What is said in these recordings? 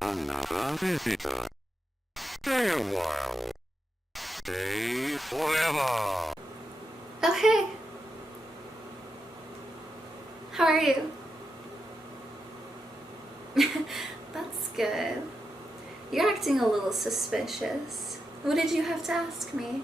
Another visitor. Stay a while. Stay forever. Oh, hey. How are you? That's good. You're acting a little suspicious. What did you have to ask me?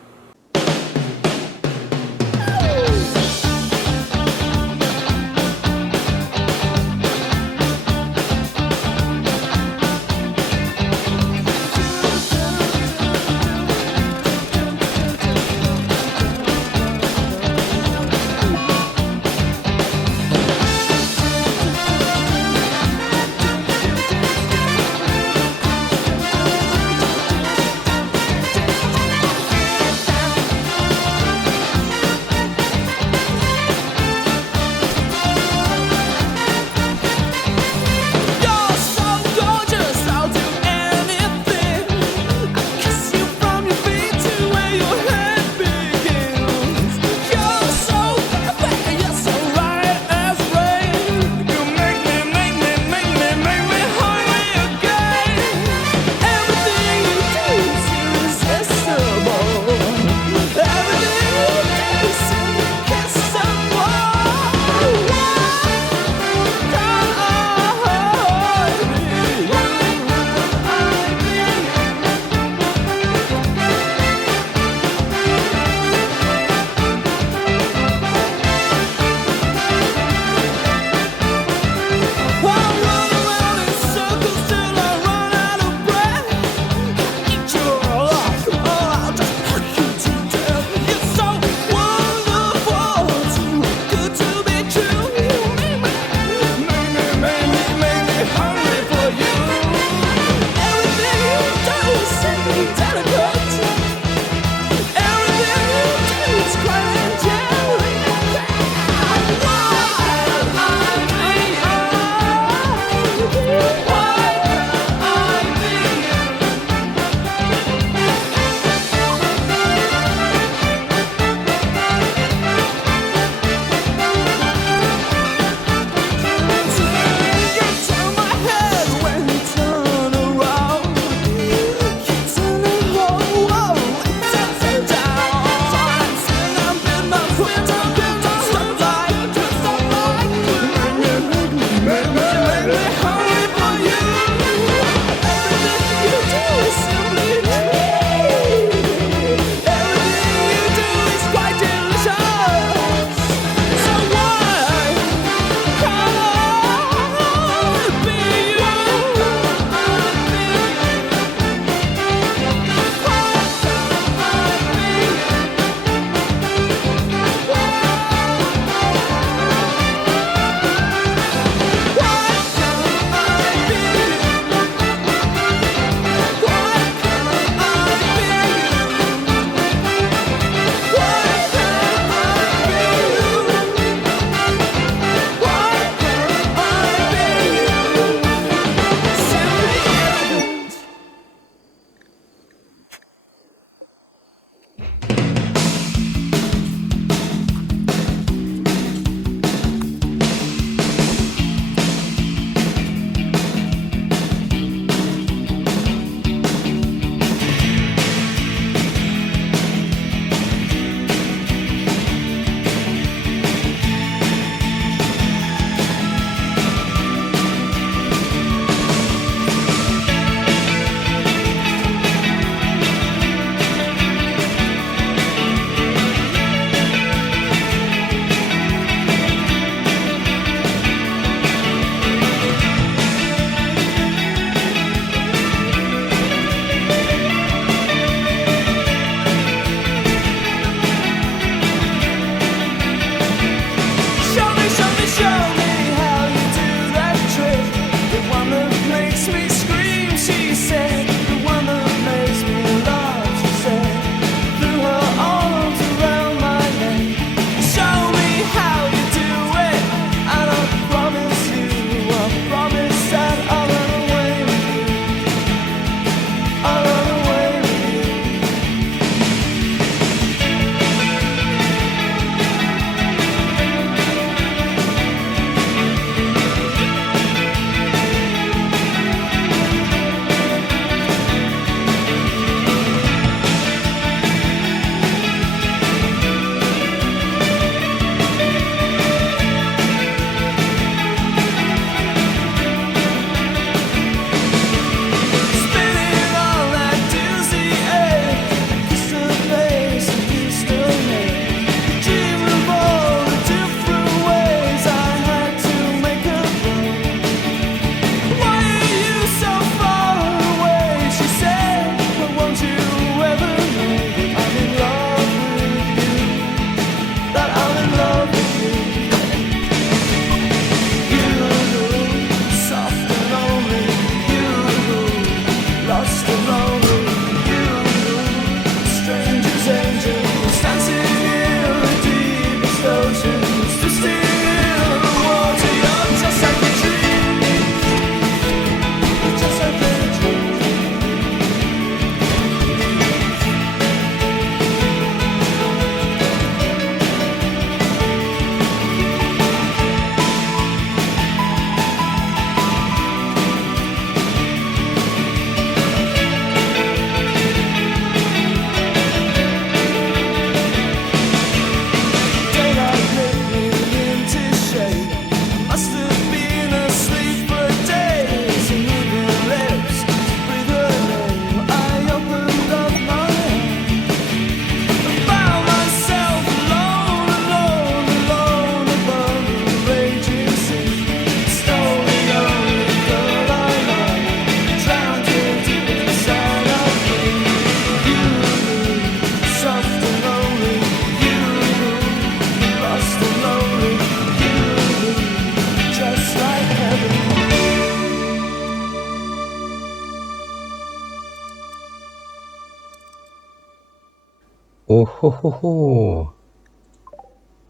Oh ho ho ho!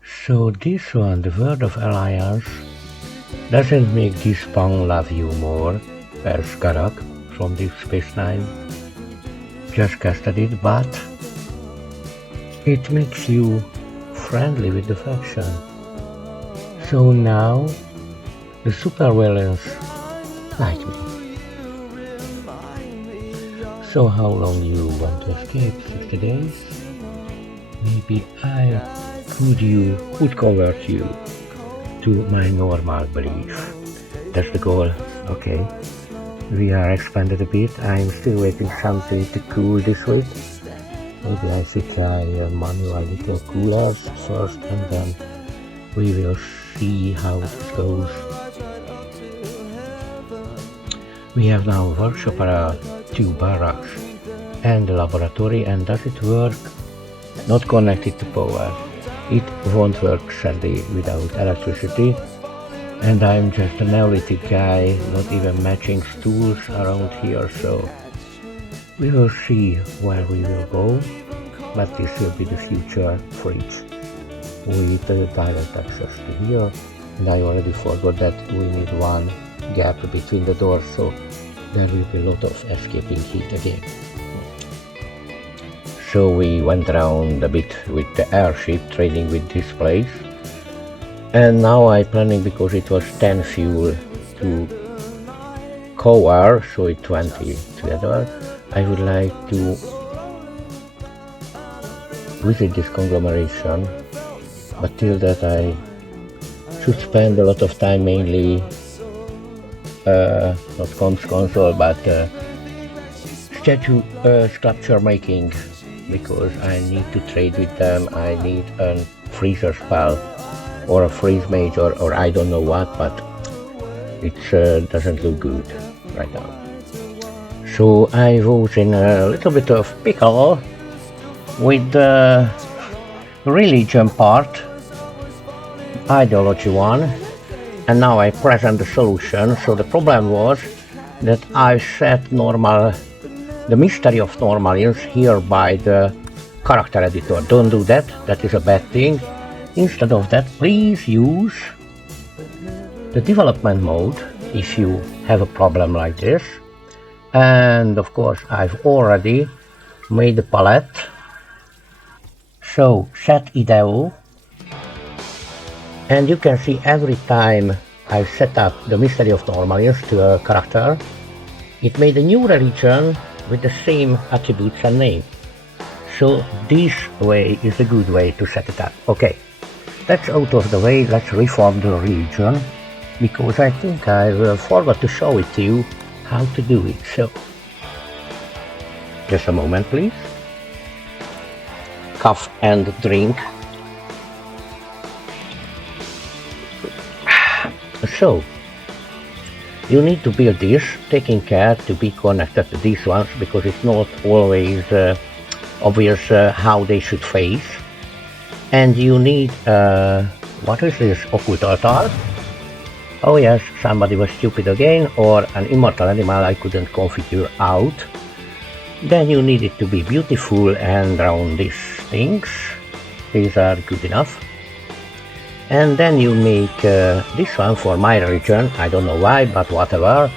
So this one, the word of alliance, doesn't make this spawn love you more, Skarak from Deep Space Nine just casted it, but it makes you friendly with the faction. So now the supervillains like me. So how long you want to escape? 60 days? Maybe I could convert you to my normal belief. That's the goal. Okay. We are expanded a bit. I'm still waiting something to cool this week. Maybe I should try manual little coolers first, and then we will see how this goes. We have now a workshop, 2 barracks and a laboratory, and does it work? Not connected to power. It won't work sadly without electricity, and I'm just a Neolithic guy, not even matching stools around here, so we will see where we will go, but this will be the future fridge with direct access to here, and I already forgot that we need one gap between the doors, so there will be a lot of escaping heat again. So we went around a bit with the airship, trading with this place. And now I'm planning, because it was 10 fuel to cover, so it's 20 together. I would like to visit this conglomeration, but till that I should spend a lot of time mainly, not comms console, but statue sculpture making, because I need to trade with them. I need a freezer spell or a freeze mage or I don't know what, but it doesn't look good right now. So I was in a little bit of pickle with the religion part, ideology one, and now I present the solution. So the problem was that I set the mystery of normalians here by the character editor. Don't do that, that is a bad thing. Instead of that, please use the development mode if you have a problem like this. And of course I've already made the palette. So set IDEO, and you can see every time I've set up the mystery of normalians to a character, it made a new religion with the same attributes and name. So this way is a good way to set it up. Okay, that's out of the way. Let's reform the religion, because I think I forgot to show it to you how to do it. So just a moment please. Cough and drink. So you need to build this, taking care to be connected to these ones, because it's not always obvious how they should face. And you need, what is this, occult altar? Oh yes, somebody was stupid again, or an immortal animal I couldn't configure out. Then you need it to be beautiful and round these things. These are good enough. And then you make this one for my religion, I don't know why, but whatever.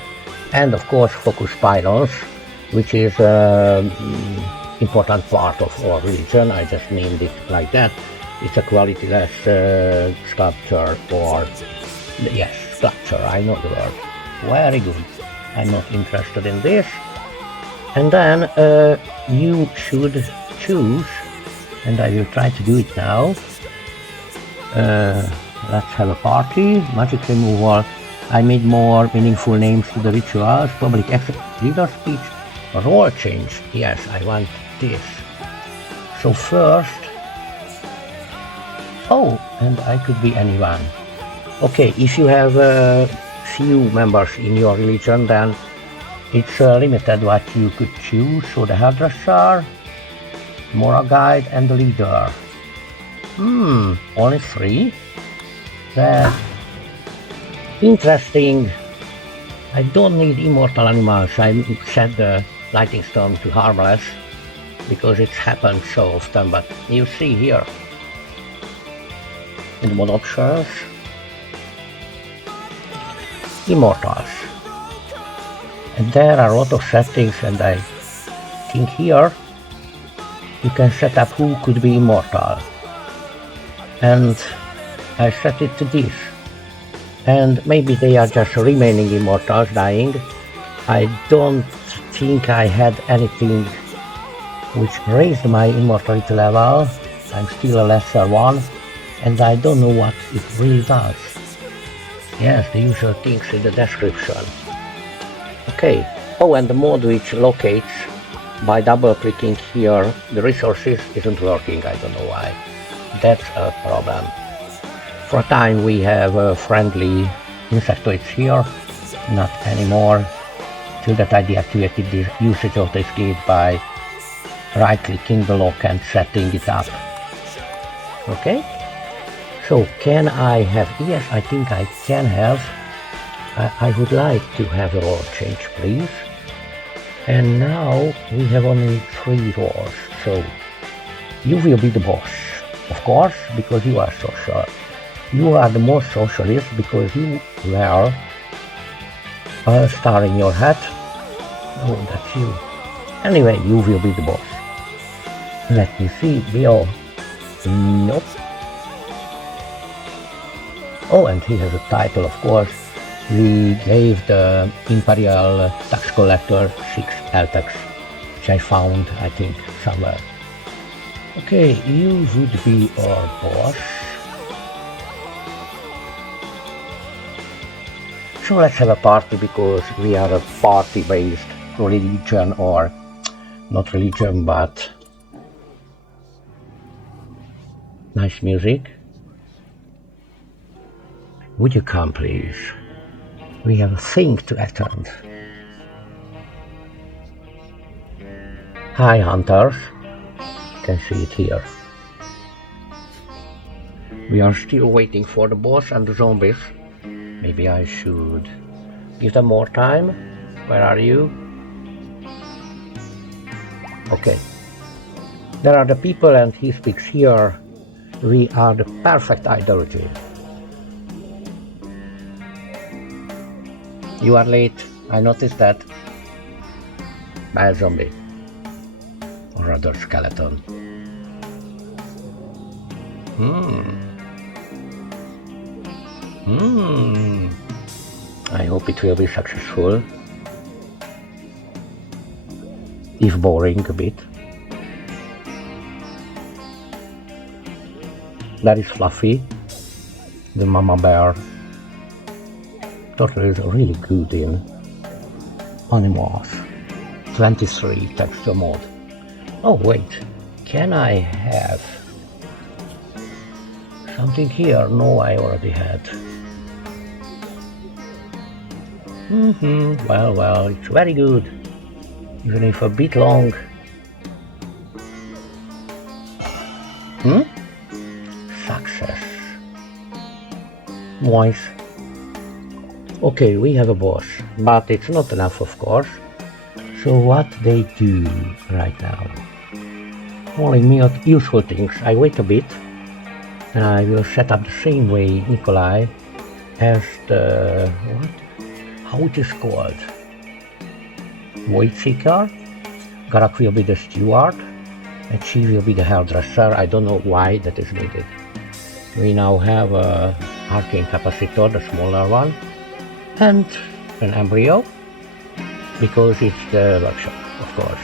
And of course focus pylons, which is important part of our religion. I just named it like that. It's a qualityless sculpture, or yes, sculpture, I know the word. Very good. I'm not interested in this. And then you should choose, and I will try to do it now. Let's have a party, magic removal. I made more meaningful names to the rituals, public exit, leader speech, role change. Yes, I want this. So first, oh, and I could be anyone. Okay, if you have a few members in your religion, then it's limited what you could choose. So the hairdresser, moral guide, and the leader. Only 3? That's interesting. I don't need immortal animals. I set the lightning storm to harmless. because it's happened so often, but you see here in mod options, immortals. And there are a lot of settings, and I think here you can set up who could be immortal. And I set it to this. And maybe they are just remaining immortals, dying. I don't think I had anything which raised my immortality level. I'm still a lesser one, and I don't know what it really does. Yes, the usual things in the description. Okay. Oh, and the mod which locates by double clicking here the resources isn't working. I don't know why. That's a problem. For a time we have friendly insectoids here, not anymore, till that I deactivated the usage of this gate by right clicking the lock and setting it up. Okay, so can I have, yes, I think I can have, I would like to have a role change, please. And now we have only 3 roles, so you will be the boss, of course, because you are social. You are the most socialist because you wear a star in your hat. Oh, that's you. Anyway, you will be the boss. Let me see, Bill. Nope. Oh, and he has a title, of course. We gave the Imperial tax collector 6 LTAX, which I found, I think, somewhere. Okay, you would be our boss. So let's have a party, because we are a party-based religion, or not religion, but nice music. Would you come, please? We have a thing to attend. Hi, hunters. You can see it here. We are still waiting for the boss and the zombies. Maybe I should give them more time. Where are you? Okay. There are the people, and he speaks here. We are the perfect ideology. You are late. I noticed that. Bad zombie. Or rather skeleton. I hope it will be successful. If boring a bit. That is Fluffy, the mama bear. Daughter is really good in animals. 23 texture mode. Oh wait, can I have something here? No, I already had. Well, it's very good, even if a bit long. Success. Nice. Okay, we have a boss, but it's not enough, of course. So what they do right now? Calling me out useful things. I wait a bit, and I will set up the same way Nikolai as the how it is called? Void Seeker. Garak will be the steward, and she will be the hairdresser. I don't know why that is needed. We now have a arcane capacitor, the smaller one, and an embryo, because it's the workshop, of course.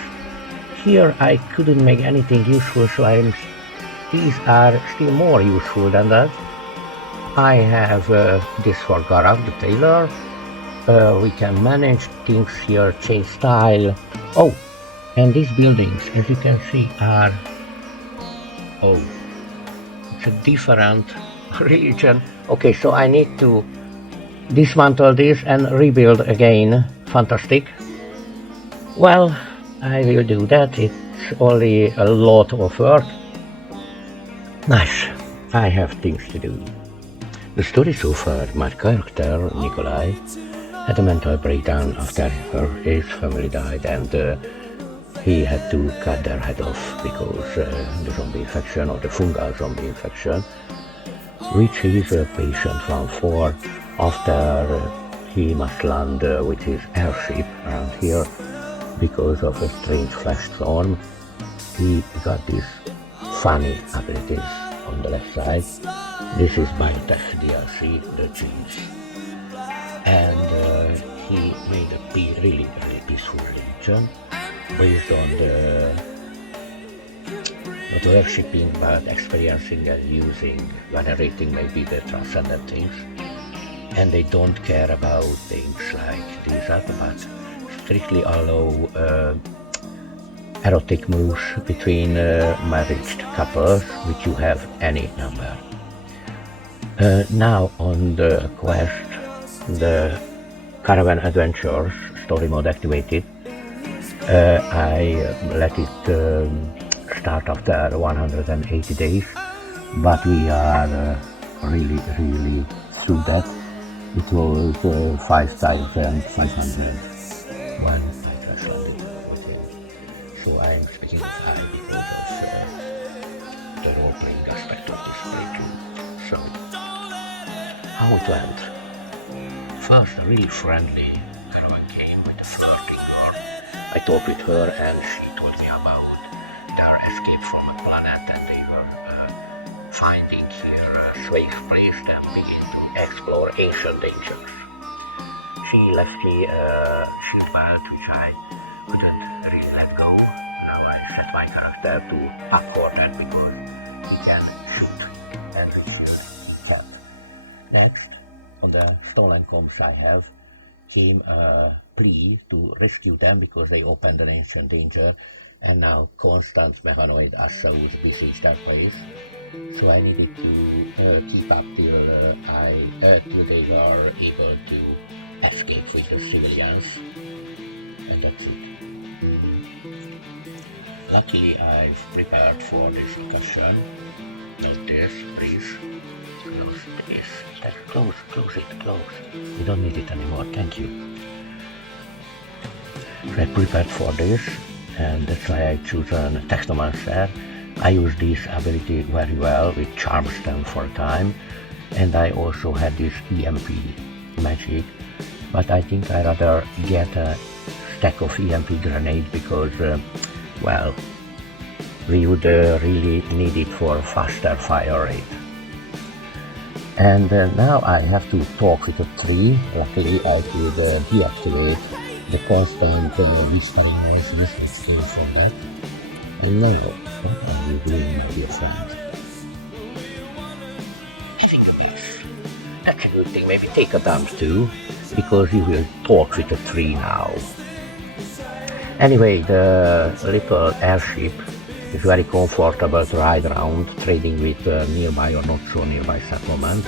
Here I couldn't make anything useful, so these are still more useful than that. I have this for Garak, the tailor. We can manage things here, change style. Oh, and these buildings, as you can see, are... Oh, it's a different religion. Okay, so I need to dismantle this and rebuild again. Fantastic. Well, I will do that. It's only a lot of work. Nice. I have things to do. The story so far, my character, Nikolai, had a mental breakdown after his family died, and he had to cut their head off because the zombie infection or the fungal zombie infection, which his patient found for after he must land with his airship around here because of a strange flash storm. He got these funny abilities on the left side. This is Biotech DLC, the genes. And he made a really peaceful religion based on the not worshipping but experiencing and using, venerating maybe the transcendent things. And they don't care about things like these other, but strictly allow erotic moves between married couples, which you have any number. Now on the quest, the Caravan Adventures story mode activated. I let it start after 180 days, but we are really through that. It was 5,500 when I crash landed with him. So I'm speaking of high because of the role-playing aspect of this playthrough. So, how it went? First, a really friendly heroine came with a flirting girl. I talked with her and she told me about their escape from a planet that they were finding here a safe place and begin to explore ancient dangers. She left me a shield belt which I couldn't really let go. Now I set my character to upward and because he can shoot and refill he can. Next, on the stolen comms I have, came a plea to rescue them because they opened an ancient danger and now constant mechanoid assaults besiege their place. So I needed to keep up till they were able to escape with the civilians, and that's it. Luckily I've prepared for this occasion. Note this, please. Close this. Close it. You don't need it anymore, thank you. I prepared for this, and that's why I chosen Technomancer. I use this ability very well, which charms them for a time, and I also had this EMP magic, but I think I rather get a stack of EMP grenade because, well, we would really need it for faster fire rate. And now I have to talk with a tree. Luckily I could deactivate the constant whispering noises that came from that. I love it. What are you doing, my dear friend? Think of this. That's a good thing. Maybe take a dump too, because you will talk with a tree now. Anyway, the little airship is very comfortable to ride around, trading with nearby or not so nearby settlements.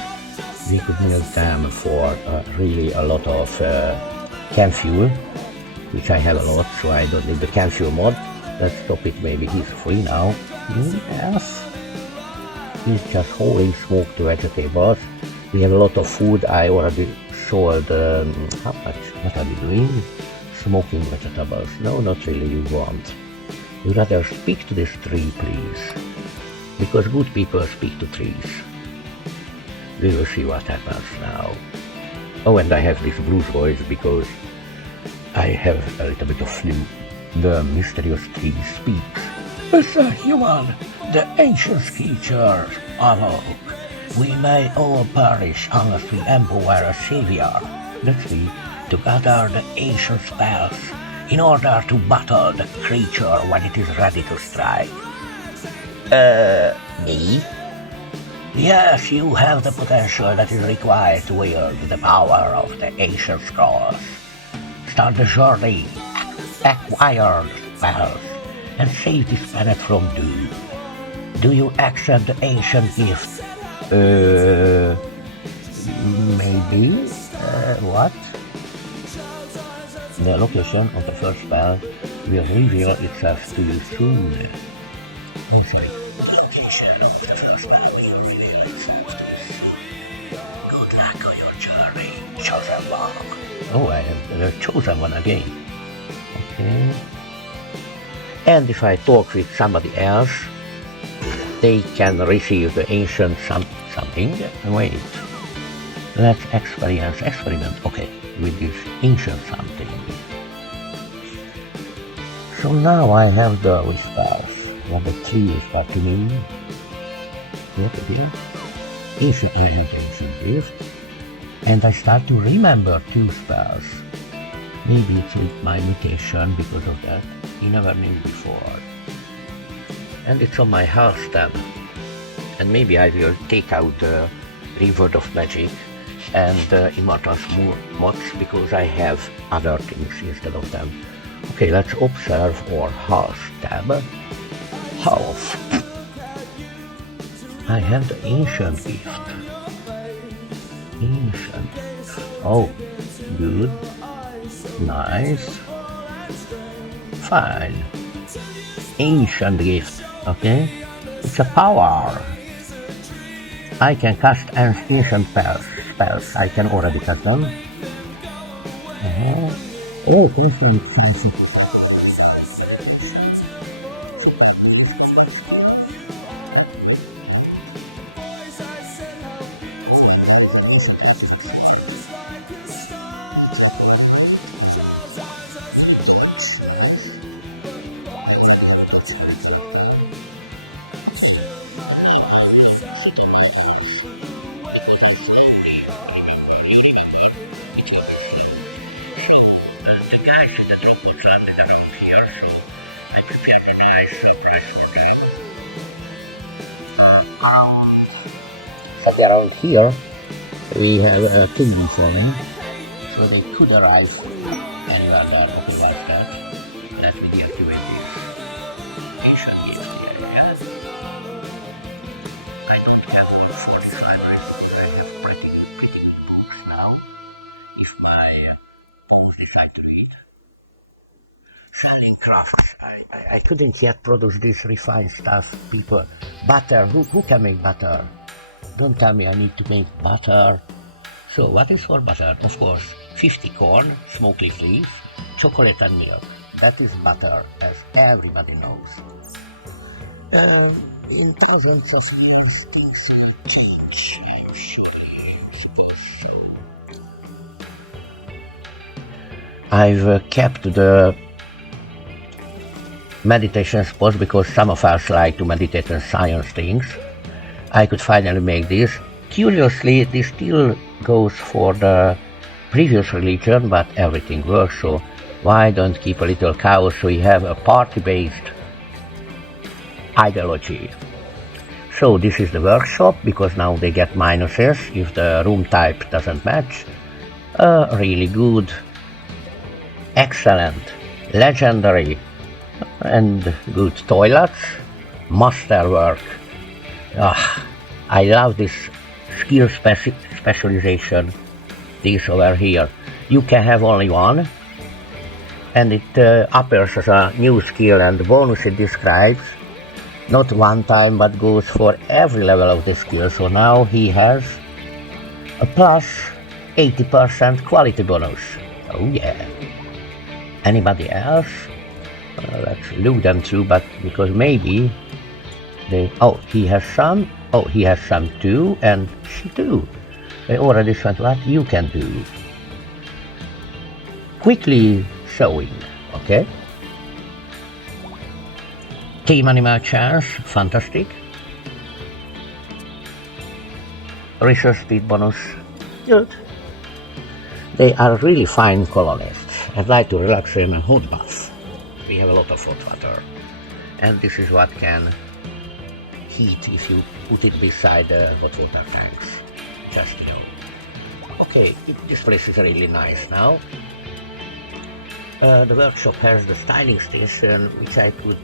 We could milk them for really a lot of can fuel, which I have a lot, so I don't need the can fuel mod. Let's stop it, maybe he's free now. Yes. He's just hauling smoked vegetables. We have a lot of food. I already sold, how much? What are we doing? Smoking vegetables. No, not really, you won't. You rather speak to this tree, please. Because good people speak to trees. We will see what happens now. Oh, and I have this blues voice because I have a little bit of flu. The mysterious tree speaks. As a human, the ancient creatures awoke. We may all perish unless we empower a savior. Let's see, to gather the ancient spells in order to battle the creature when it is ready to strike. Me? Yes, you have the potential that is required to wield the power of the ancient scrolls. Start the journey, acquire the spells, and save this planet from doom. Do you accept the ancient gift? Maybe? What? The location of the first spell will reveal itself to you soon. I'm sorry. The location of the first spell will reveal itself to you soon. Good luck on your journey, chosen one. Oh, I have the chosen one again. Okay. And if I talk with somebody else, they can receive the ancient something. Wait, let's experiment, okay, with this ancient something. So now I have the whispers. What the tree is to me. Here. Ancient, I have the ancient gift. And I start to remember 2 spells. Maybe it's with my mutation because of that. He never knew before. And it's on my health tab. And maybe I will take out the Rimworld of Magic and Immortals mods because I have other things instead of them. Okay, let's observe our health tab. Health. I have the ancient gift. Ancient. Oh, good. Nice. Fine. Ancient gift. Okay. It's a power. I can cast ancient spells. I can already cast them. Oh, constant fancy. Around here we have a kingdom forming, so they could arrive anywhere there. Okay, like that. Let me deactivate this ancient gift here. Yeah. I don't have 45 reasons. I have pretty good books now. If my pawns decide to read. Selling crafts. I couldn't yet produce this refined stuff, people. Butter. Who can make butter? Don't tell me I need to make butter. So what is for butter? Of course, 50 corn, smokeless leaf, chocolate and milk. That is butter, as everybody knows. In thousands of years, things will change. I've kept the meditation spots because some of us like to meditate on science things. I could finally make this. Curiously, this still goes for the previous religion, but everything works, so why don't keep a little chaos so we have a party-based ideology. So this is the workshop, because now they get minuses if the room type doesn't match. Really good, excellent, legendary, and good toilets, masterwork. I love this skill specialization, this over here. You can have only one, and it appears as a new skill, and the bonus it describes, not one time, but goes for every level of the skill. So now he has a plus 80% quality bonus. Oh yeah. Anybody else? Let's look them through, but because maybe he has some. Oh, he has some too, and she too. They already said what you can do. Quickly showing, okay? Team animal chance, fantastic. Research speed bonus, good. They are really fine colonists. I'd like to relax in a hot bath. We have a lot of hot water. And this is what can heat if you put it beside the hot water tanks. Just, you know. Okay, this place is really nice now. The workshop has the styling station, which I would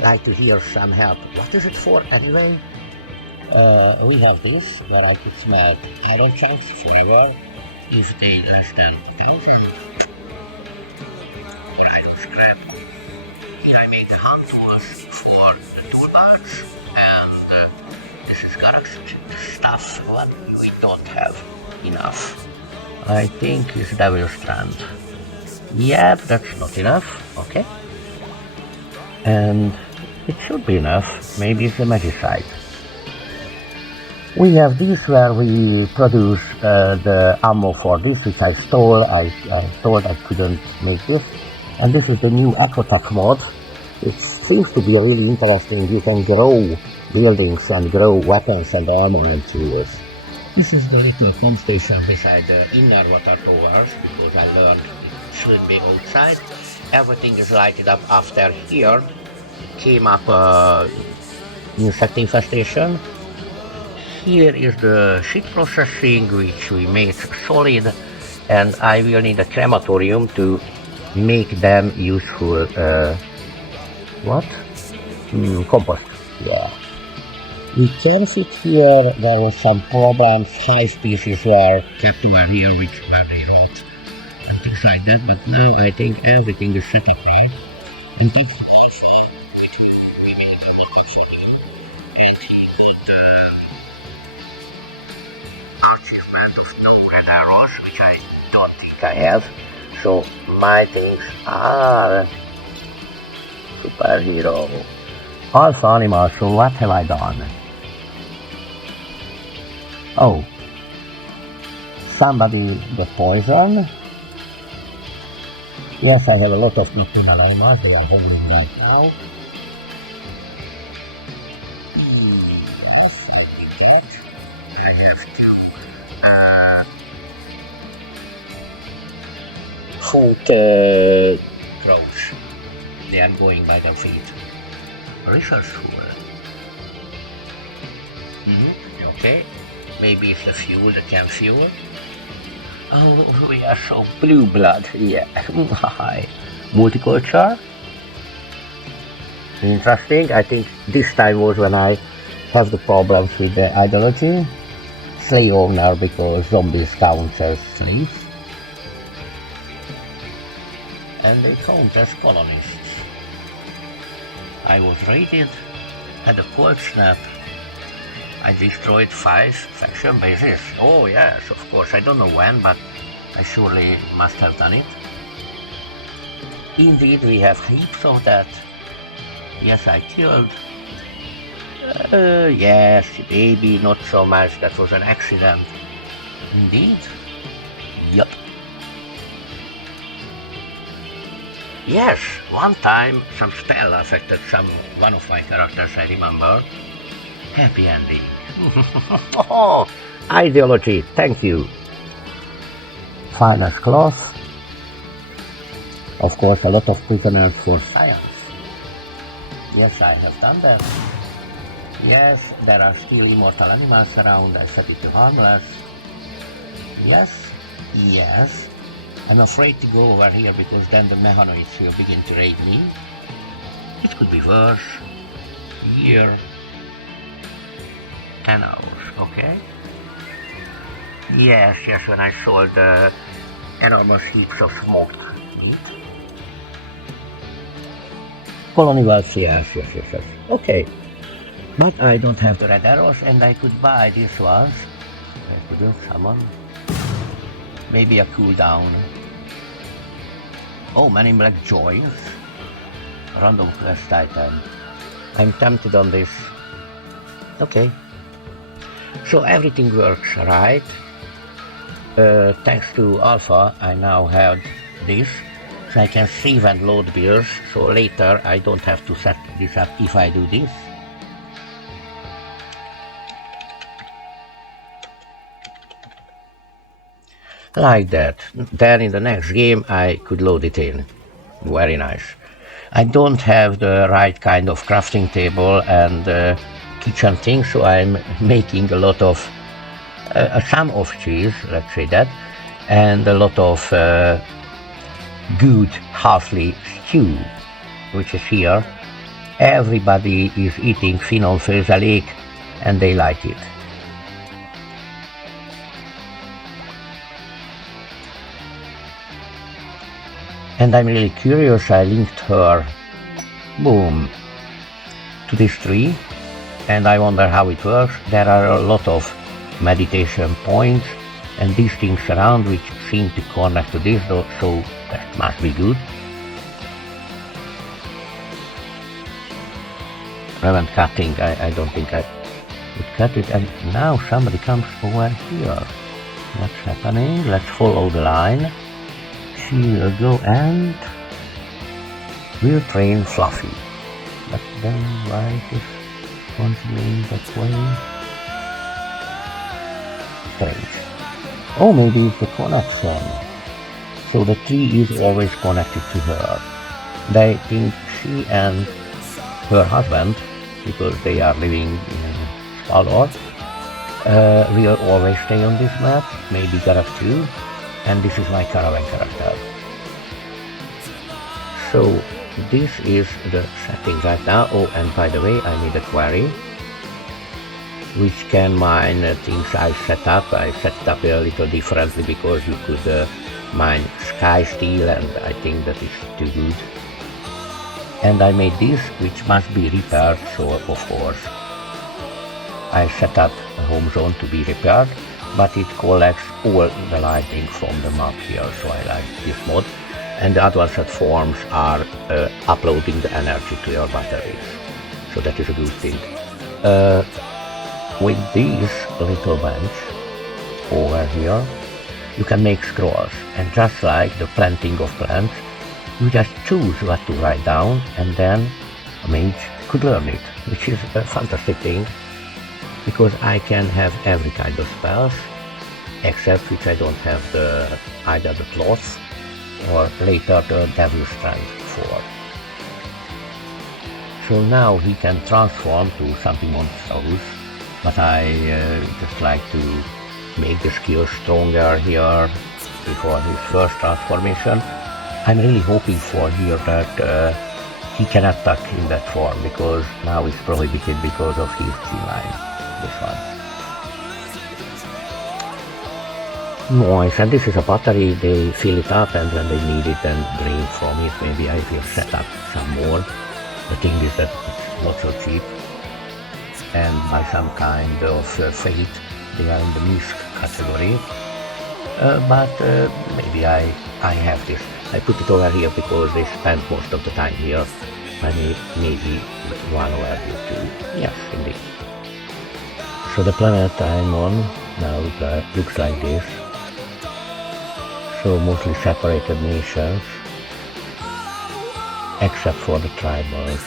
like to hear some help. What is it for anyway? We have this, where I could smelt iron chunks forever if they less than 1000. Or iron scrap. Here I make hand tools for the toolbox, and this is garage stuff what we don't have enough. I think it's devil strand. Yep, that's not enough. Okay. and it should be enough. Maybe it's the magicite. We have this where we produce the ammo for this, which I stole. I thought I couldn't make this. And this is the new Ecotech mod. It seems to be really interesting. You can grow buildings and grow weapons and armor and tools. This is the little pump station beside the inner water towers, because I learned it should be outside. Everything is lighted up after here. Came up insect infestation. Here is the sheet processing, which we made solid, and I will need a crematorium to make them useful. Compost. Yeah. We can fit here. There were some problems. 5 pieces were kept over here, which were they rot and things like that. But now I think everything is set up right. And thank you also, which will be making a lot for you. And he got achievement of no errors, which I don't think I have. So my things are superhero. Alpha animal, so what have I done? Oh, somebody got poison. Yes, I have a lot of nocturnal animals, they are holding them now. Yes, let me get. I have two foot crows. They are going by their feet. Research fuel. Okay. Maybe it's the fuel, the can fuel. Oh, we are so blue blood. Yeah. Hi. Multiculture. Interesting. I think this time was when I have the problems with the ideology. Slave owner, because zombies count as slaves. And they count as colonists. I was raided, had a cold snap. I destroyed 5 faction bases. Oh yes, of course. I don't know when, but I surely must have done it. Indeed, we have heaps of that. Yes, I killed. Yes, maybe not so much. That was an accident. Indeed. Yup. Yes, one time some spell affected one of my characters, I remember. Happy ending. Oh, ideology, thank you. Finest cloth. Of course, a lot of prisoners for science. Yes, I have done that. Yes, there are still immortal animals around. I set it to harmless. Yes, yes. I'm afraid to go over here because then the mechanoids will begin to raid me. It could be worse. Here. 10 hours, okay? Yes, when I sold the enormous heaps of smoked meat. Colony wells, yes. Okay. But I don't have the red arrows and I could buy these ones. I could do summon. Maybe a cooldown. Oh, Man in Black joins. Random quest item. I'm tempted on this. Okay. So everything works right. Thanks to Alpha, I now have this. So I can save and load builds. So later I don't have to set this up if I do this. Like that. Then in the next game I could load it in. Very nice. I don't have the right kind of crafting table and kitchen thing, so I'm making a lot of some of cheese, let's say that, and a lot of good hearty stew, which is here. Everybody is eating finonfőzelék and they like it. And I'm really curious, I linked her, boom, to this tree, and I wonder how it works. There are a lot of meditation points and these things around which seem to connect to this, so that must be good. prevent cutting. I don't think I would cut it. And now somebody comes over here. What's happening? Let's follow the line. She will go and we'll train Fluffy. But then why is this continuing that way? Strange. Oh, maybe it's the connection. So the tree is always connected to her. They think she and her husband, because they are living in Spaldor, will always stay on this map, maybe Gareth too, and this is my caravan character. So this is the setting right now. Oh, and by the way, I need a query which can mine things I set up. I set it up a little differently because you could mine sky steel, and I think that is too good. And I made this, which must be repaired, so of course I set up a home zone to be repaired, but it collects all the lighting from the map here, so I like this mod. And the advanced forms are uploading the energy to your batteries, so that is a good thing. With this little bench over here, you can make scrolls, and just like the planting of plants, you just choose what to write down, and then a mage could learn it, which is a fantastic thing, because I can have every kind of spells, except which I don't have either the cloth or later the devil strength for. So now he can transform to something monstrous, but I just like to make the skill stronger here before his first transformation. I'm really hoping for here that he can attack in that form, because now it's prohibited because of his G-line, this one. Nice, and this is a battery. They fill it up, and when they need it and drain from it, maybe I will set up some more. The thing is that it's not so cheap, and by some kind of fate they are in the misc category, but maybe I have this. I put it over here because they spend most of the time here. Maybe 1 hour or 2. Yes, indeed. So the planet I'm on now looks like this. So mostly separated nations, except for the tribals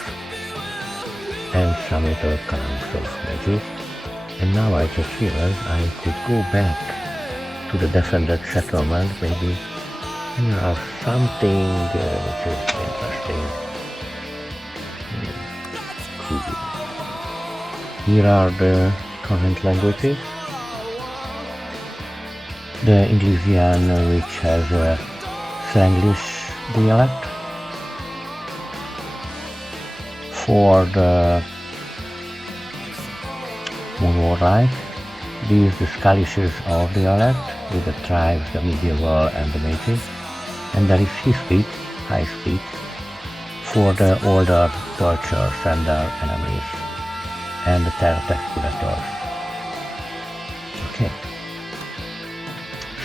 and some little clans of magic. And now I just realized I could go back to the defended settlement. Maybe here are something which is interesting. Cool. Here are the current languages. The Englisian, which has a Slanglish dialect. For the Moonward, these the Scalishes of dialect, with the tribes, the medieval and the mages. And there is his speak, high speak, for the older tortures and their enemies, and the terror-texturators. Okay.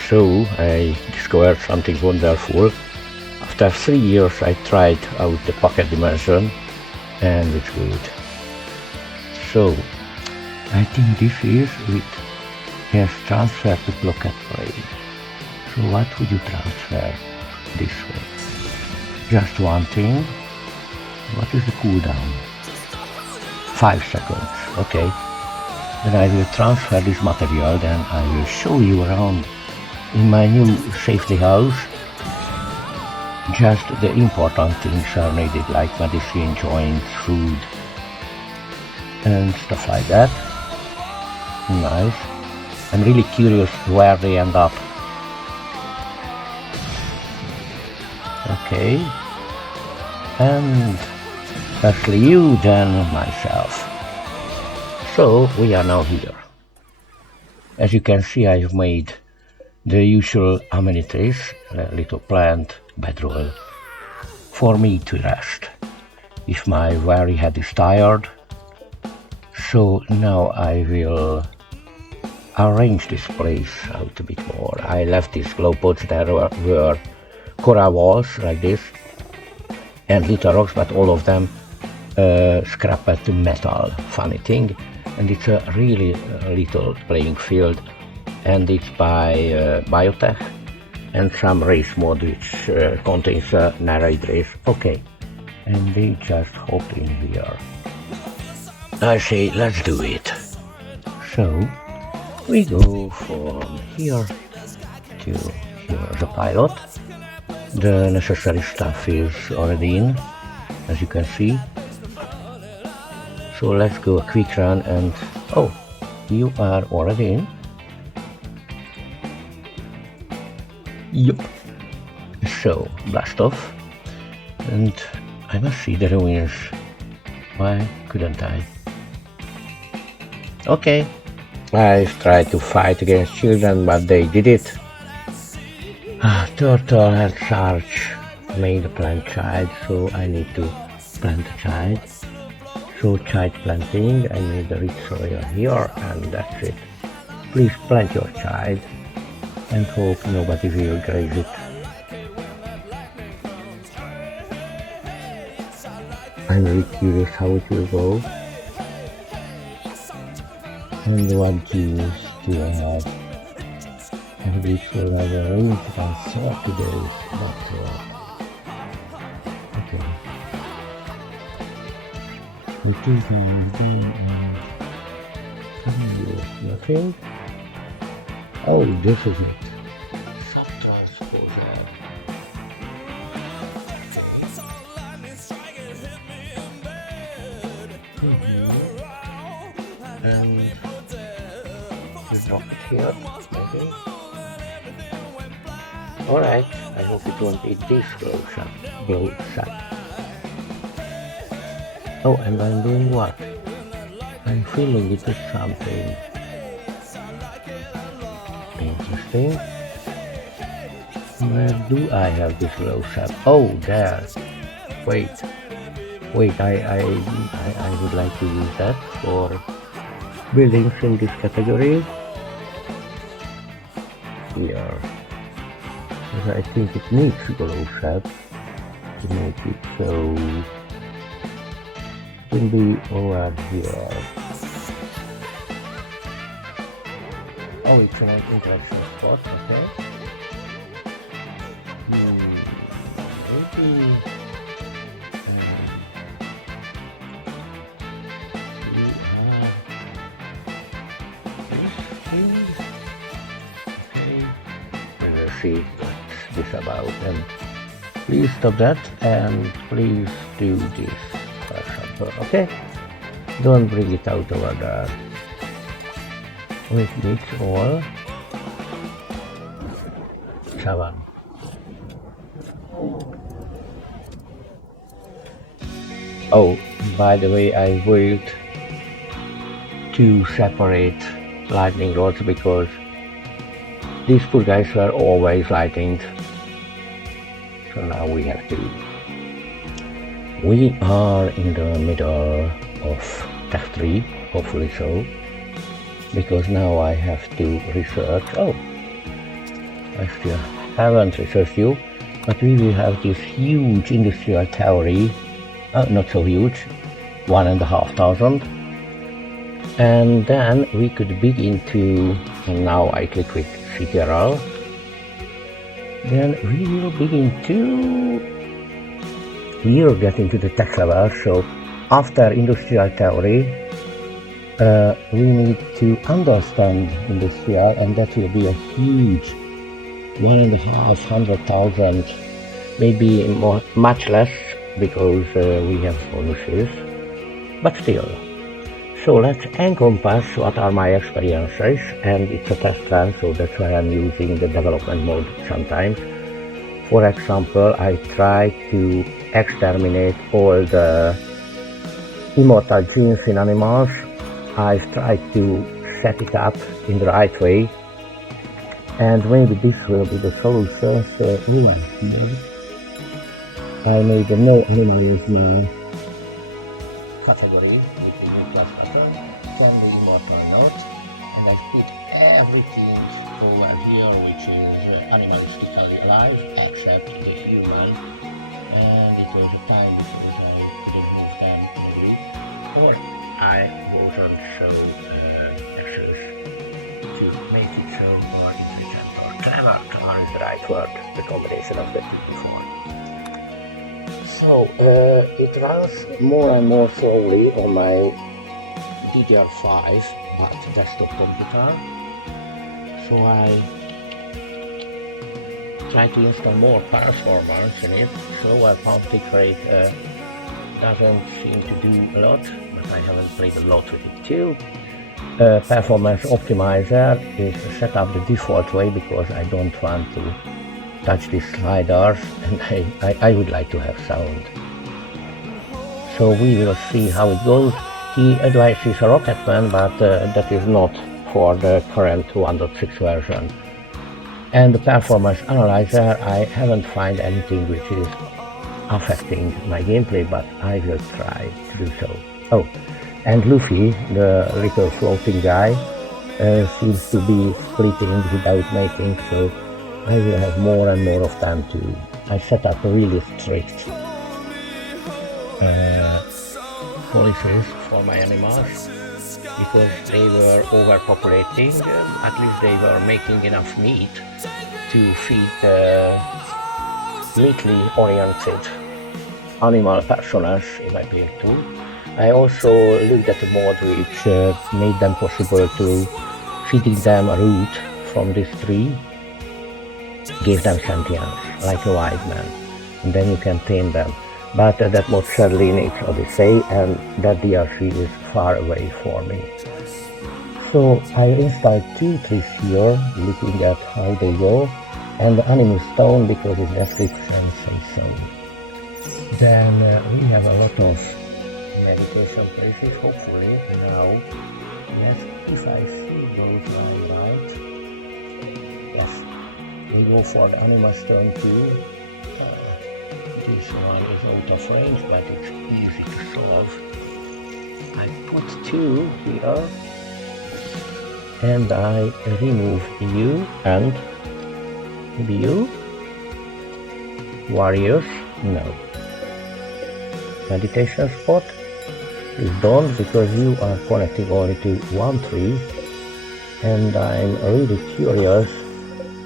So I discovered something wonderful. After 3 years I tried out the pocket dimension, and it's good. So I think this is with yes, transfer to pocket plane. So what would you transfer this way? Just one thing. What is the cooldown? 5 seconds. Okay. Then I will transfer this material, then I will show you around in my new safety house. Just the important things are needed, like medicine, joints, food, and stuff like that. Nice. I'm really curious where they end up. Okay. And firstly you, then myself. So we are now here. As you can see, I've made the usual amenities, a little plant, bedroll, for me to rest if my weary head is tired. So now I will arrange this place out a bit more. I left these glow pots. There were coral walls like this and little rocks, but all of them scrapped metal funny thing, and it's a really little playing field, and it's by Biotech, and some race mod which contains a narrate race. Okay, and they just hop in here. I say let's do it. So we go from here to here as a pilot. The necessary stuff is already in, as you can see. So let's go a quick run, and oh, you are already in? Yup. So blast off, and I must see the ruins. Why couldn't I? Okay, I've tried to fight against children, but they did it. Turtle and Sarge made a plant child, so I need to plant a child. So child planting, I made the rich soil here, and that's it. Please plant your child and hope nobody will graze it. I'm really curious how it will go. And what genes do I have? And this will have a range of 30 days, that's okay. It is nothing. Oh, this is it. Subtransposer. And just drop it here, maybe. Alright, I hope it won't eat this glow shot. Oh, and I'm doing what? I'm filling it with something interesting. Where do I have this glow shot? Oh, there. Wait, I would like to use that for buildings in this category. Here. Because I think it needs glow shot to make it so it can be over here. Oh, it's an interaction spot, okay. Maybe we have this thing. Okay. And let's see what's this about, and please stop that, and please do this, for example, okay? Don't bring it out over there. With this all 7. Oh, by the way, I built 2 separate lightning rods because these poor guys were always lighting. So now we have to. We are in the middle of test-3, hopefully so. Because now I have to research. Oh, I still haven't researched you, but we will have this huge industrial theory, not so huge, 1,500, and then we could begin to, and now I click with CTRL, then we will begin to here get into the tech level. So after industrial theory, we need to understand industrial, and that will be a huge 1,500,000, maybe more, much less, because we have bonuses, but still. So let's encompass what are my experiences, and it's a test run, so that's why I'm using the development mode sometimes. For example, I try to exterminate all the immortal genes in animals. I've tried to set it up in the right way, and maybe this will be the solution. So I made a no animalism category with the plus button, then the immortal note, and I put everything over here which is animalistically alive except the human, and it was a time because I couldn't move them I wasn't so anxious to make it so more intelligent or clever. Clever is the right word, the combination of the two before. So it runs more and more slowly on my DDR5 but desktop computer. So I try to install more performance in it. So I found tick rate doesn't seem to do a lot, but I haven't played a lot with it too. Performance optimizer is set up the default way because I don't want to touch these sliders and I would like to have sound. So we will see how it goes. He advises a Rocketman, but that is not for the current 2.6 version. And the performance analyzer, I haven't found anything which is affecting my gameplay, but I will try to do so. Oh, and Luffy, the little floating guy, seems to be splitting without making, so I will have more and more of them too. I set up a really strict policies for my animals because they were overpopulating. At least they were making enough meat to feed the meatly oriented animal personas in my build too. I also looked at a mod which made them possible to feeding them a root from this tree, gave them sentience like a wise man, and then you can tame them. But that mod sadly needs Odyssey, and that DLC is far away for me. So I installed 2 trees here, looking at how they go, and the animal stone because it's description say so. Then we have a lot of meditation places, hopefully now. Yes, if I see those lying right. Yes, they go for the animal stone too. This one is out of range, but it's easy to solve. I put 2 here, and I remove you and you. Warriors, no. Meditation spot is done because you are connecting only to 1 tree, and I'm really curious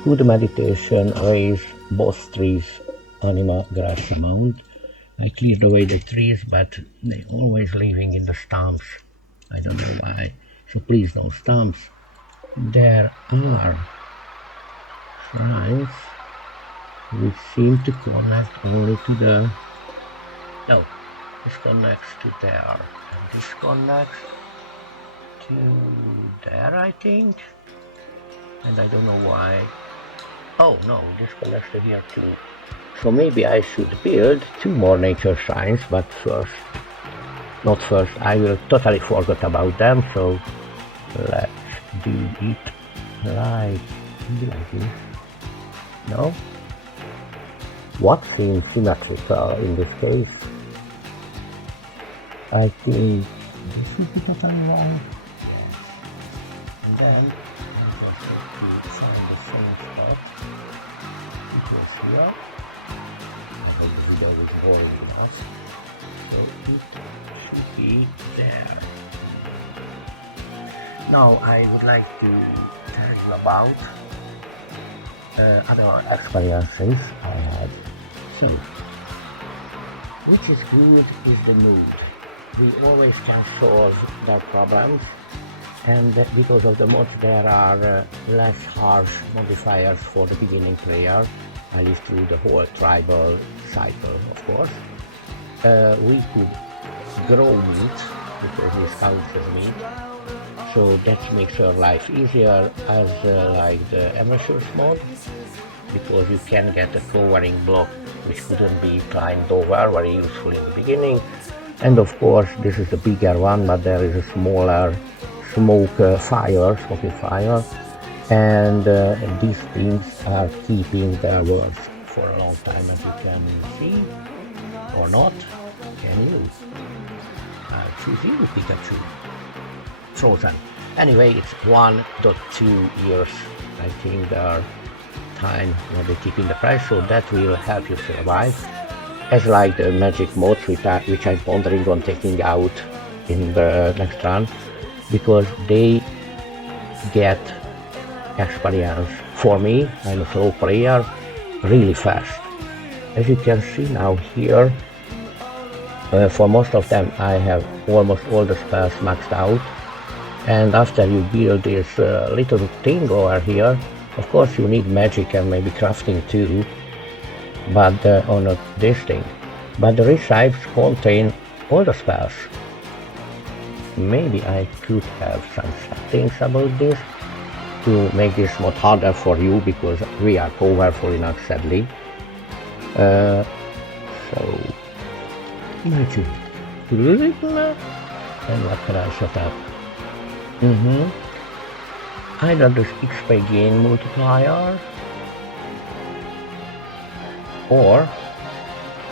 could meditation raise both trees anima grass amount. I cleared away the trees, but they always living in the stumps. I don't know why. So please don't stumps. There are shrines which seem to connect only to the... No, this connects to there. And this connects to there, I think. And I don't know why. Oh no, this connects to here too. So maybe I should build 2 more nature shrines, but not first, I will totally forget about them, so let's do it like this. No? What seems symmetrical in this case? I think this is the totally wrong. And then I just have to find the same spot, because here the video is boring enough, so it should be there. Now I would like to tell you about other experiences I had. So, which is good is the mood. We always can solve their problems, and because of the mods there are less harsh modifiers for the beginning player, at least through the whole tribal cycle, of course. We could grow meat, because this counts as meat, so that makes our life easier as like the immersive mod, because you can get a covering block which couldn't be climbed over, very useful in the beginning. And of course this is the bigger one, but there is a smaller smoky fire, and these things are keeping their words for a long time, as you can see, or not, can you? Choose you, Pikachu. Frozen. Anyway, it's 1.2 years, I think, their time when they keep in the price, so that will help you survive. As like the magic modes which I'm pondering on taking out in the next run, because they get experience for me. I'm a slow player, really fast. As you can see now here, for most of them I have almost all the spells maxed out, and after you build this little thing over here, of course you need magic and maybe crafting too, but or not this thing, but the recipes contain all the spells. Maybe I could have some settings about this to make this much harder for you, because we are powerful enough, sadly. So magic, and what can I set up? Either this XP gain multiplier, or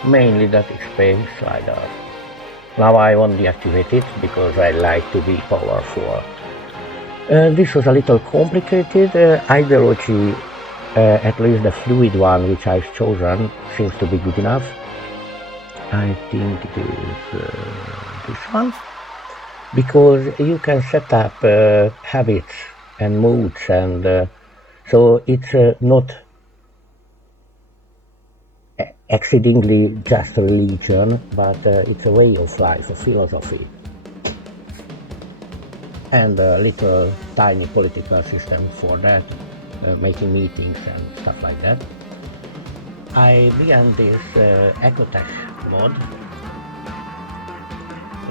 mainly that XP slider. Now I won't deactivate it because I like to be powerful. This was a little complicated. Ideology, at least the fluid one which I've chosen, seems to be good enough. I think it is this one, because you can set up habits and moods, and so it's not exceedingly just a religion, but it's a way of life, a philosophy, and a little tiny political system for that, making meetings and stuff like that. I began this ecotech mod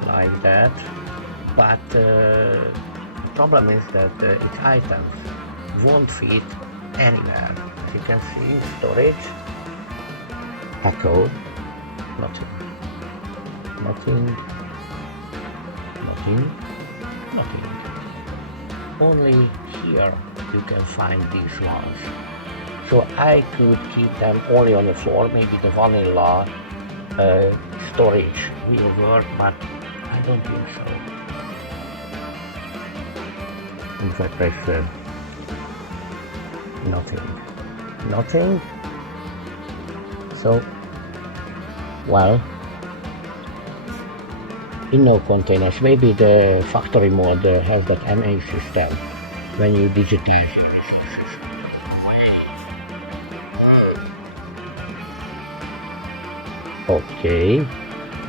like that, but problem is that its items won't fit anywhere. As you can see, storage, echo, nothing, only here you can find these ones. So I could keep them only on the floor. Maybe the vanilla storage will work, but I don't think so. In fact, press nothing. So, well, in no containers. Maybe the factory mod has that MA system when you digitize. Okay,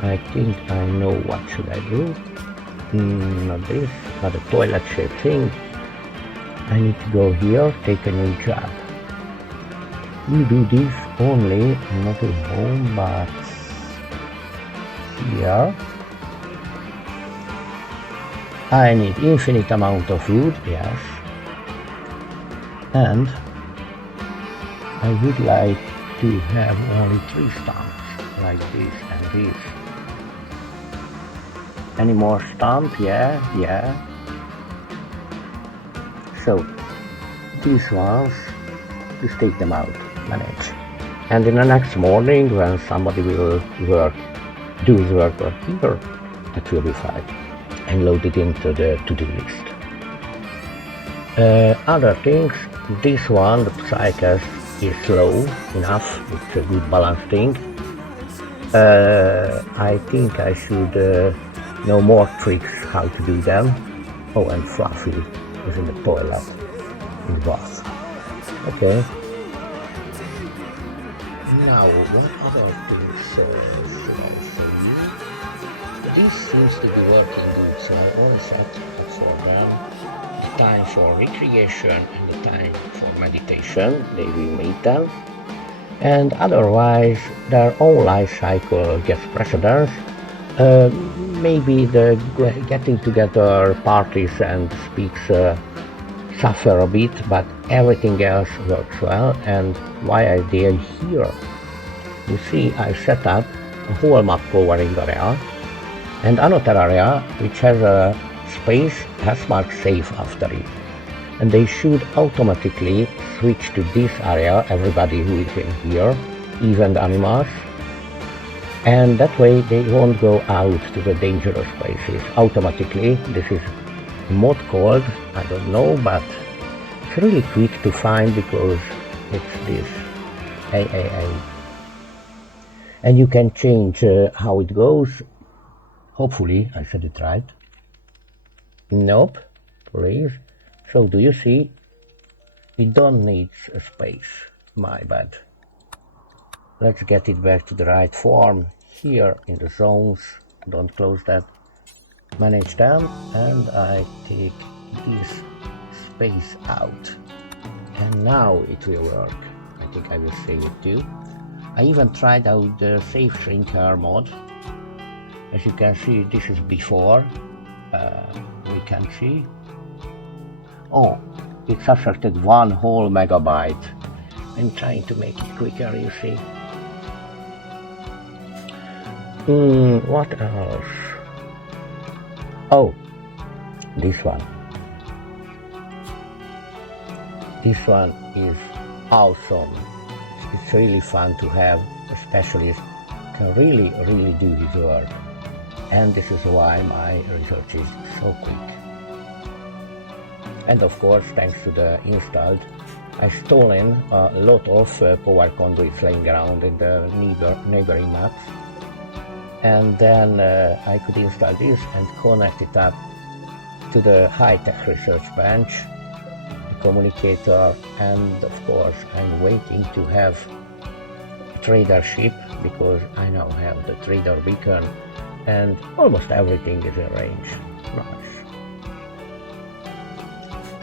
I think I know what should I do. Not this, but a toilet shaped thing. I need to go here, take a new job. We do this only, not at home, but here. I need infinite amount of food, yes. And I would like to have only 3 stumps, like this and this. Any more stump? Yeah. So, these ones, just take them out, manage. And in the next morning, when somebody will do his work here, that will be fine. And load it into the to-do list. Other things, this one, the Psychers, is slow enough, it's a good balance thing. I think I should know more tricks how to do them. Oh, and Fluffy is in the toilet, in the bath. Okay. Now, what other things should I show you? This seems to be working good, so I only set up for them the time for recreation and the time for meditation. They will meet them. And otherwise, their own life cycle gets precedence. Maybe the getting together parties and speaks suffer a bit, but everything else works well. And why are they here? You see, I set up a whole map covering area and another area which has a space has marked safe after it. And they should automatically switch to this area, everybody who is in here, even the animals. And that way they won't go out to the dangerous places automatically. This is a mod called, I don't know, but it's really quick to find because it's this AAA. And you can change how it goes. Hopefully I said it right. Nope, please. So do you see? It don't need a space. My bad. Let's get it back to the right form. Here in the zones, don't close that. Manage them, and I take this space out. And now it will work. I think I will save it too. I even tried out the safe shrinker mod. As you can see, this is before. We can see. Oh, it subtracted 1 whole megabyte. I'm trying to make it quicker, you see. What else? Oh, this one. This one is awesome. It's really fun to have a specialist can really do his work. And this is why my research is so quick. And of course, thanks to the installed, I've stolen a lot of power conduits laying around in the neighboring maps. And then I could install this and connect it up to the high-tech research bench, the communicator, and of course I'm waiting to have trader ship because I now have the trader beacon and almost everything is in range. Nice.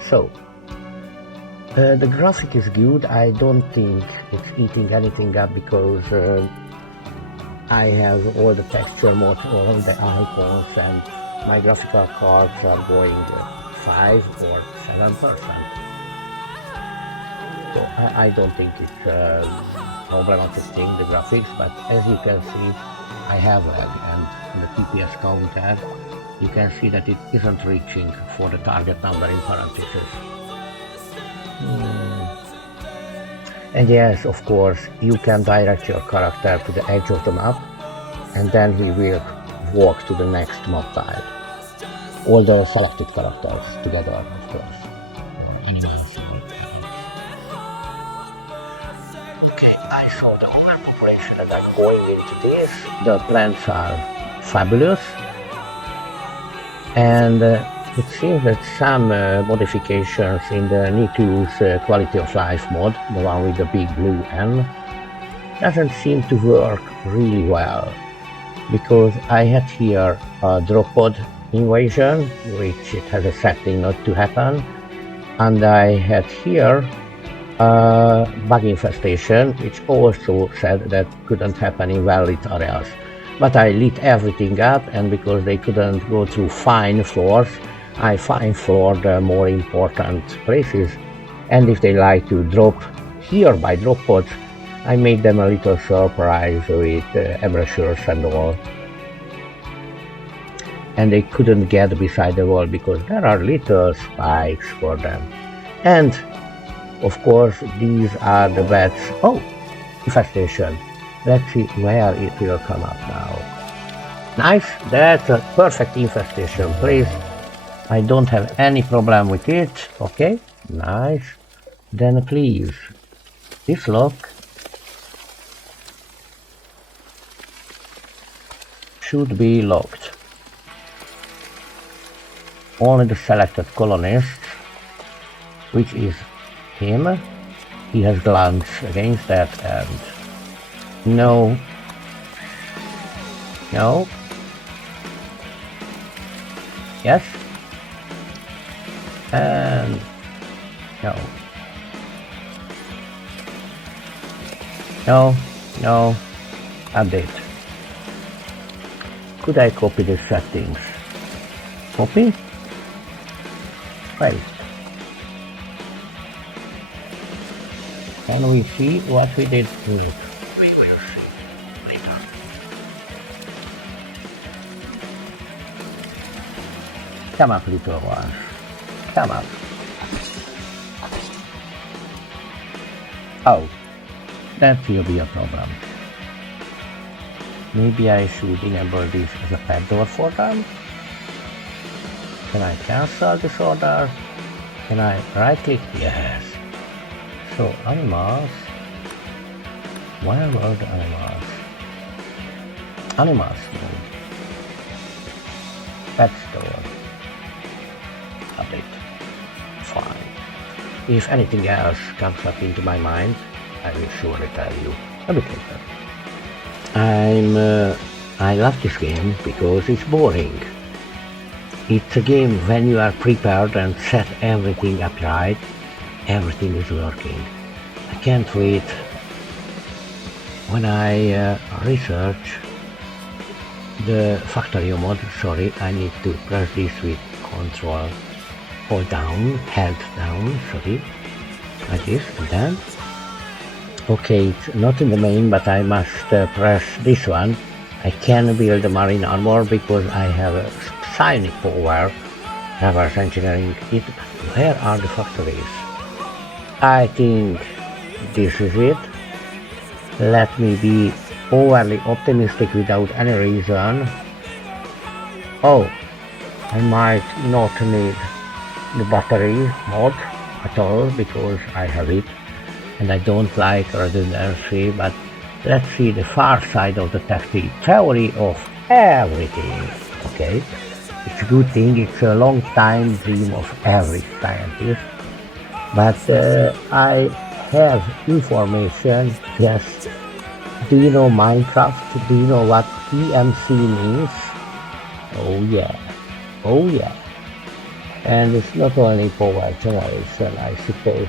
So, the graphic is good. I don't think it's eating anything up because I have all the texture mode, all the icons, and my graphical cards are going 5 or 7%. So I don't think it's a problematic thing, the graphics, but as you can see, I have lag, and the TPS counter, you can see that it isn't reaching for the target number in parentheses. And yes, of course, you can direct your character to the edge of the map, and then he will walk to the next map tile. All the selected characters together, of course. Okay, I saw the overpopulation and I'm going into this. The plants are fabulous, and it seems that some modifications in the Nucleus quality of life mod, the one with the big blue N, doesn't seem to work really well, because I had here a drop pod invasion, which it has a setting not to happen, and I had here a bug infestation, which also said that couldn't happen in well-lit areas. But I lit everything up, and because they couldn't go through fine floors, I fine floored the more important places, and if they like to drop here by drop pods, I made them a little surprise with embrasures and all. And they couldn't get beside the wall because there are little spikes for them. And of course, these are the bats. Oh, infestation. Let's see where it will come up now. Nice, that's a perfect infestation place. I don't have any problem with it. Okay, nice. Then please, this lock should be locked. Only the selected colonists, which is him, he has glands against that, and no, yes, and no, update. Could I copy the settings? Copy? Right. Can we see what we did to it? We will see later. Come up, little one. Come up. Oh, that will be a problem. Maybe I should enable this as a pet door for them. Can I cancel this order? Can I right click? Yes. So animals. Where were the animals? Animals mode. pet store. Update. Fine. If anything else comes up into my mind, I will surely tell you a bit later. I love this game because it's boring. It's a game when you are prepared and set everything up right, everything is working. I can't wait when I research the factory mod. Sorry, I need to press this with control, hold down, held down, sorry, like this, and then, okay, it's not in the main, but I must press this one. I can build a marine armor because I have a psionic power, reverse engineering it. Where are the factories? I think this is it. Let me be overly optimistic without any reason. Oh, I might not need the battery mod at all because I have it and I don't like redundancy, but let's see the far side of the theory of everything. Okay, it's a good thing, it's a long time dream of every scientist, but I have information. Yes, do you know Minecraft? Do you know what EMC means? Oh yeah, oh yeah. And it's not only power generation, I suppose.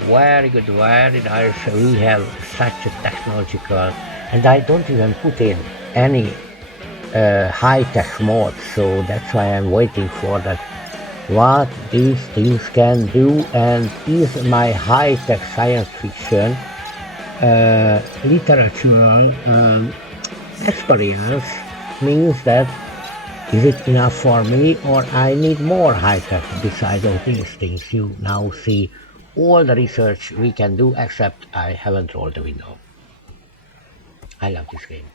Very good, very nice. We have such a technological, and I don't even put in any high-tech mod, so that's why I'm waiting for that. What these things can do, and is my high-tech science fiction literature experience means that is it enough for me, or I need more high-tech besides all these things? You now see all the research we can do, except I haven't rolled the window. I love this game.